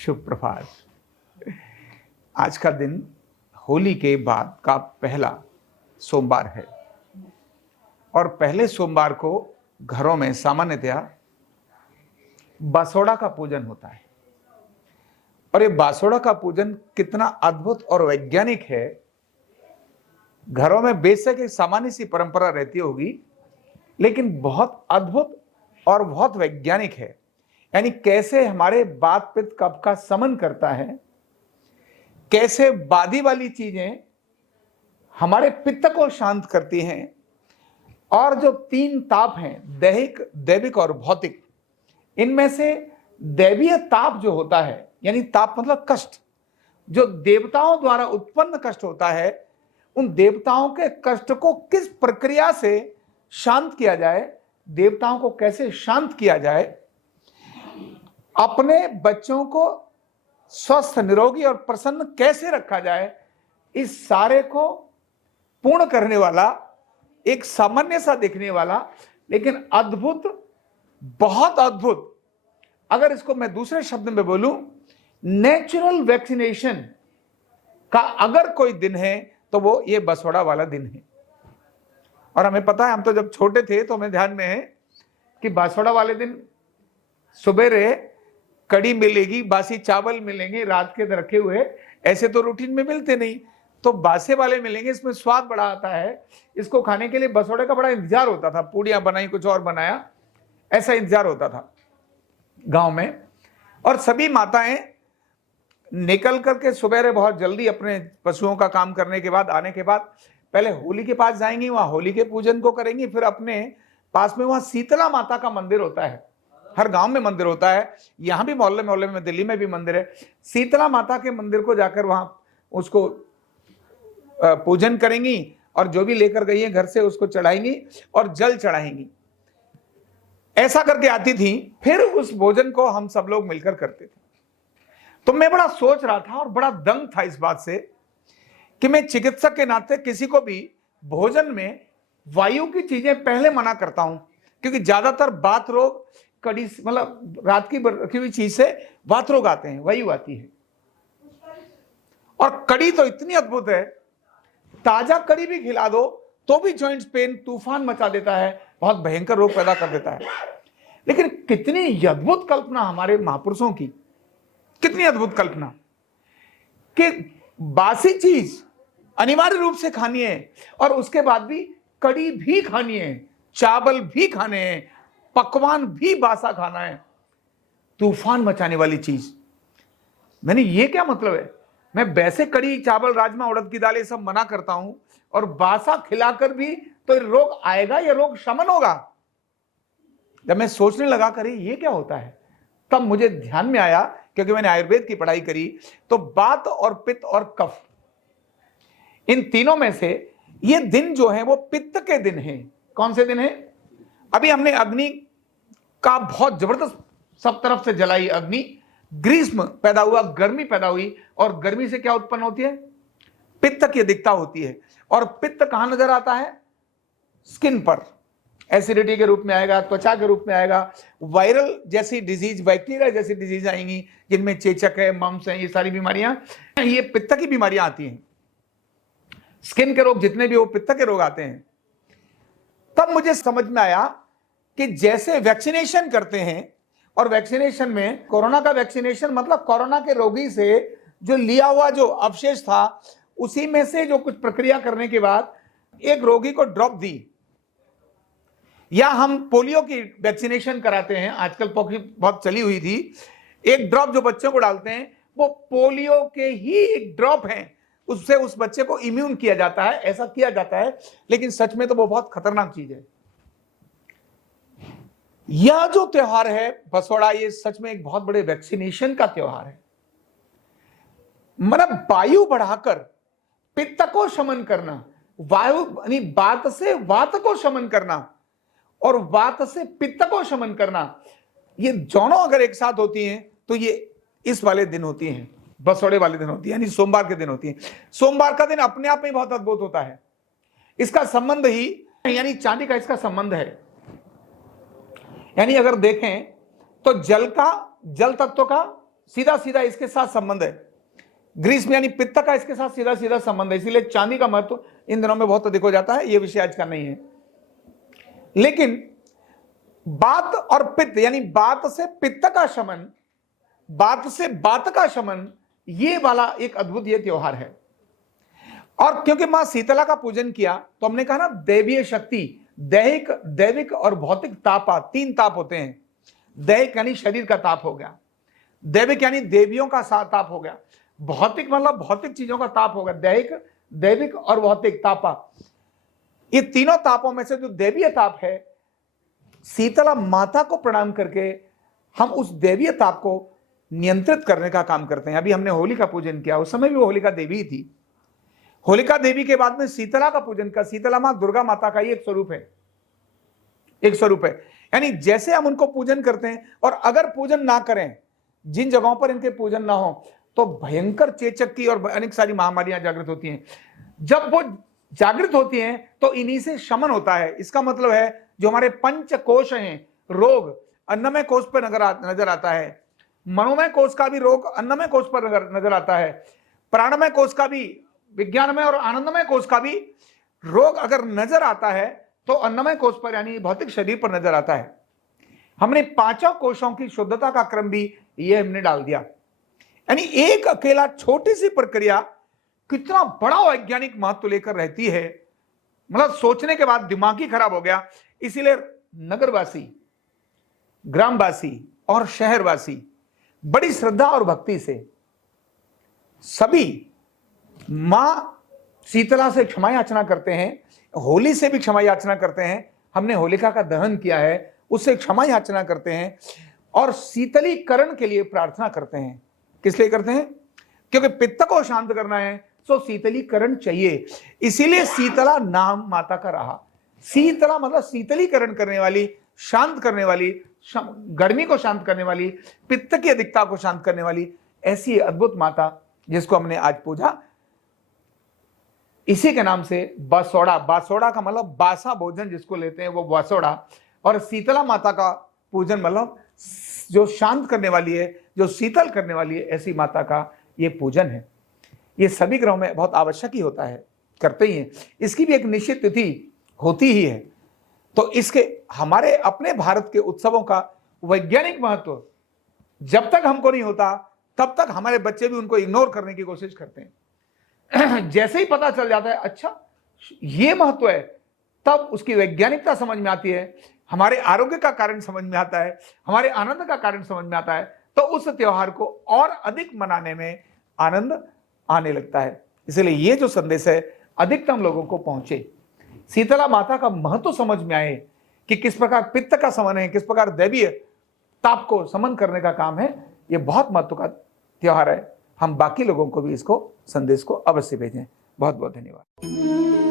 शुभ प्रभात। आज का दिन होली के बाद का पहला सोमवार है और पहले सोमवार को घरों में सामान्यतया बासोड़ा का पूजन होता है। और ये बासोड़ा का पूजन कितना अद्भुत और वैज्ञानिक है। घरों में बेशक एक सामान्य सी परंपरा रहती होगी, लेकिन बहुत अद्भुत और बहुत वैज्ञानिक है। यानी कैसे हमारे वात पित्त कफ का समन करता है, कैसे बादी वाली चीजें हमारे पित्त को शांत करती हैं, और जो तीन ताप हैं, दैहिक, दैविक और भौतिक, इनमें से दैवीय ताप जो होता है, यानी ताप मतलब कष्ट, जो देवताओं द्वारा उत्पन्न कष्ट होता है, उन देवताओं के कष्ट को किस प्रक्रिया से शांत किया जाए, देवताओं को कैसे शांत किया जाए, अपने बच्चों को स्वस्थ, निरोगी और प्रसन्न कैसे रखा जाए, इस सारे को पूर्ण करने वाला एक सामान्य सा दिखने वाला लेकिन अद्भुत, बहुत अद्भुत, अगर इसको मैं दूसरे शब्द में बोलूं, नेचुरल वैक्सीनेशन का अगर कोई दिन है तो वो ये बसोड़ा वाला दिन है। और हमें पता है, हम तो जब छोटे थे तो हमें ध्यान में है कि बसोड़ा वाले दिन सुबेरे कड़ी मिलेगी, बासी चावल मिलेंगे रात के रखे हुए, ऐसे तो रूटीन में मिलते नहीं, तो बासे वाले मिलेंगे, इसमें स्वाद बड़ा आता है। इसको खाने के लिए बसोड़े का बड़ा इंतजार होता था, पूड़ियां बनाई, कुछ और बनाया, ऐसा इंतजार होता था गांव में। और सभी माताएं निकल करके सुबेरे बहुत जल्दी अपने पशुओं का काम करने के बाद, आने के बाद पहले होली के पास जाएंगी, वहां होली के पूजन को करेंगी, फिर अपने पास में वहां शीतला माता का मंदिर होता है, हर गांव में मंदिर होता है, यहां भी मोहल्ले मोहल्ले में, दिल्ली में भी मंदिर है। शीतला माता के मंदिर को जाकर वहां उसको पूजन करेंगी और जो भी लेकर गई है घर से उसको चढ़ाएंगी और जल चढ़ाएंगी। ऐसा करके आती थी, फिर उस भोजन को हम सब लोग मिलकर करते थे। तो मैं बड़ा सोच रहा था और बड़ा दंग था इस बात से कि मैं चिकित्सक के नाते किसी को भी भोजन में वायु की चीजें पहले मना करता हूं, क्योंकि ज्यादातर वात रोग कड़ी, मतलब रात की रखी हुई चीज से वात रोग आते हैं, वायु आती है। और कड़ी तो इतनी अद्भुत है, ताजा कड़ी भी खिला दो तो भी जॉइंट्स पेन तूफान मचा देता है, बहुत भयंकर रोग पैदा कर देता है। लेकिन कितनी अद्भुत कल्पना हमारे महापुरुषों की, कितनी अद्भुत कल्पना कि बासी चीज अनिवार्य रूप से खानी है और उसके बाद भी कड़ी भी खानी है, चावल भी खाने हैं, पकवान भी बासा खाना है, तूफान मचाने वाली चीज। मैंने ये क्या मतलब है, मैं वैसे कड़ी चावल राजमा उड़द की दाल ये सब मना करता हूं और बासा खिलाकर भी तो रोग आएगा या रोग शमन होगा। जब मैं सोचने लगा करी ये क्या होता है, तब मुझे ध्यान में आया, क्योंकि मैंने आयुर्वेद की पढ़ाई करी, तो वात और पित्त और कफ, इन तीनों में से ये दिन जो है वो पित्त के दिन है। कौन से दिन है? अभी हमने अग्नि का बहुत जबरदस्त सब तरफ से जलाई अग्नि, ग्रीष्म पैदा हुआ, गर्मी पैदा हुई, और गर्मी से क्या उत्पन्न होती है? पित्त की अधिकता होती है। और पित्त कहां नजर आता है? स्किन पर, एसिडिटी के रूप में आएगा, त्वचा के रूप में आएगा, वायरल जैसी डिजीज, बैक्टीरिया जैसी डिजीज आएंगी, जिनमें चेचक है, मम्स है, ये सारी बीमारियां, ये पित्त की बीमारियां आती हैं। स्किन के रोग जितने भी वो पित्त के रोग आते हैं। तब मुझे समझ में आया कि जैसे वैक्सीनेशन करते हैं, और वैक्सीनेशन में कोरोना का वैक्सीनेशन मतलब कोरोना के रोगी से जो लिया हुआ जो अवशेष था, उसी में से जो कुछ प्रक्रिया करने के बाद एक रोगी को ड्रॉप दी, या हम पोलियो की वैक्सीनेशन कराते हैं, आजकल बहुत चली हुई थी, एक ड्रॉप जो बच्चों को डालते हैं वो पोलियो के ही एक ड्रॉप है, उससे उस बच्चे को इम्यून किया जाता है, ऐसा किया जाता है। लेकिन सच में तो वो बहुत खतरनाक चीज है। यह जो त्योहार है बसोड़ा, ये सच में एक बहुत बड़े वैक्सीनेशन का त्योहार है। मतलब वायु बढ़ाकर पित्त को शमन करना, वायु यानी वात से वात को शमन करना और वात से पित्त को शमन करना, ये दोनों अगर एक साथ होती हैं तो ये इस वाले दिन होती हैं, बसोड़े वाले दिन होती है, यानी सोमवार के दिन होती है। सोमवार का दिन अपने आप में बहुत अद्भुत होता है। इसका संबंध ही, यानी चांदी का इसका संबंध है। यानी अगर देखें तो जल तत्व का सीधा सीधा इसके साथ संबंध है। ग्रीष्म यानी पित्त का इसके साथ सीधा सीधा संबंध है, इसीलिए चांदी का महत्व इन दिनों में बहुत अधिक हो जाता है। ये विषय आज का नहीं है। लेकिन बात और पित्त यानी बात से पित्त का शमन, बात से बात का शमन, ये वाला एक अद्भुत ये त्योहार है। और क्योंकि मां शीतला का पूजन किया तो हमने कहा ना दैवीय शक्ति, दैहिक, दैविक और भौतिक ताप, 3 ताप होते हैं। दैहिक यानी शरीर का ताप हो गया, दैविक यानी देवियों का ताप हो गया, भौतिक मतलब भौतिक चीजों का ताप होगा, दैहिक, दैविक और भौतिक तापा। ये तीनों तापों में से जो दैवीय ताप है, शीतला माता को प्रणाम करके हम उस दैवीय ताप को नियंत्रित करने का काम करते हैं। अभी हमने होली का पूजन किया, उस समय भी वो होलिका देवी थी। होलिका देवी के बाद में शीतला का पूजन का, शीतला मां दुर्गा माता का ही एक स्वरूप है, एक स्वरूप है। यानी जैसे हम उनको पूजन करते हैं, और अगर पूजन ना करें, जिन जगहों पर इनके पूजन ना हो, तो भयंकर चेचक की और अनेक सारी महामारियां जागृत होती हैं। जब वो जागृत होती हैं तो इन्हीं से शमन होता है। इसका मतलब है जो हमारे पंच कोश हैं, रोग अन्नमय कोश पर नजर आता है, मनोमय कोश का भी रोग अन्नमय कोश पर नजर आता है, प्राणमय कोश का भी, विज्ञानमय और आनंदमय कोश का भी रोग अगर नजर आता है तो अन्नमय कोश पर यानी भौतिक शरीर पर नजर आता है। हमने 5 कोशों की शुद्धता का क्रम भी ये हमने डाल दिया। यानी एक अकेला छोटी सी प्रक्रिया कितना बड़ा वैज्ञानिक महत्व लेकर रहती है, मतलब सोचने के बाद दिमाग ही खराब हो गया। इसीलिए नगरवासी, ग्रामवासी और शहरवासी बड़ी श्रद्धा और भक्ति से सभी मां शीतला से क्षमा याचना करते हैं, होली से भी क्षमा याचना करते हैं। हमने होलिका का दहन किया है, उससे क्षमा याचना करते हैं और शीतलीकरण के लिए प्रार्थना करते हैं। किस लिए करते हैं? क्योंकि पित्त को शांत करना है तो शीतलीकरण चाहिए। इसीलिए शीतला नाम माता का रहा। शीतला मतलब शीतलीकरण करने वाली, शांत करने वाली, गर्मी को शांत करने वाली, पित्त की अधिकता को शांत करने वाली ऐसी अद्भुत माता जिसको हमने आज पूजा। इसी के नाम से बासोड़ा, बासोड़ा का मतलब बासा भोजन जिसको लेते हैं वो बासोड़ा, और शीतला माता का पूजन मतलब जो शांत करने वाली है, जो शीतल करने वाली है, ऐसी माता का ये पूजन है। ये सभी ग्रहों में बहुत आवश्यक ही होता है, करते ही हैं। इसकी भी एक निश्चित तिथि होती ही है। तो इसके हमारे अपने भारत के उत्सवों का वैज्ञानिक महत्व जब तक हमको नहीं होता तब तक हमारे बच्चे भी उनको इग्नोर करने की कोशिश करते हैं। जैसे ही पता चल जाता है अच्छा ये महत्व है, तब उसकी वैज्ञानिकता समझ में आती है, हमारे आरोग्य का कारण समझ में आता है, हमारे आनंद का कारण समझ में आता है, तो उस त्योहार को और अधिक मनाने में आनंद आने लगता है। इसलिए ये जो संदेश है अधिकतम लोगों को पहुंचे, शीतला माता का महत्व समझ में आए कि किस प्रकार पित्त का समन है, किस प्रकार दैवीय ताप को समन करने का काम है। ये बहुत महत्व का त्योहार है। हम बाकी लोगों को भी इसको संदेश को अवश्य भेजें। बहुत बहुत धन्यवाद।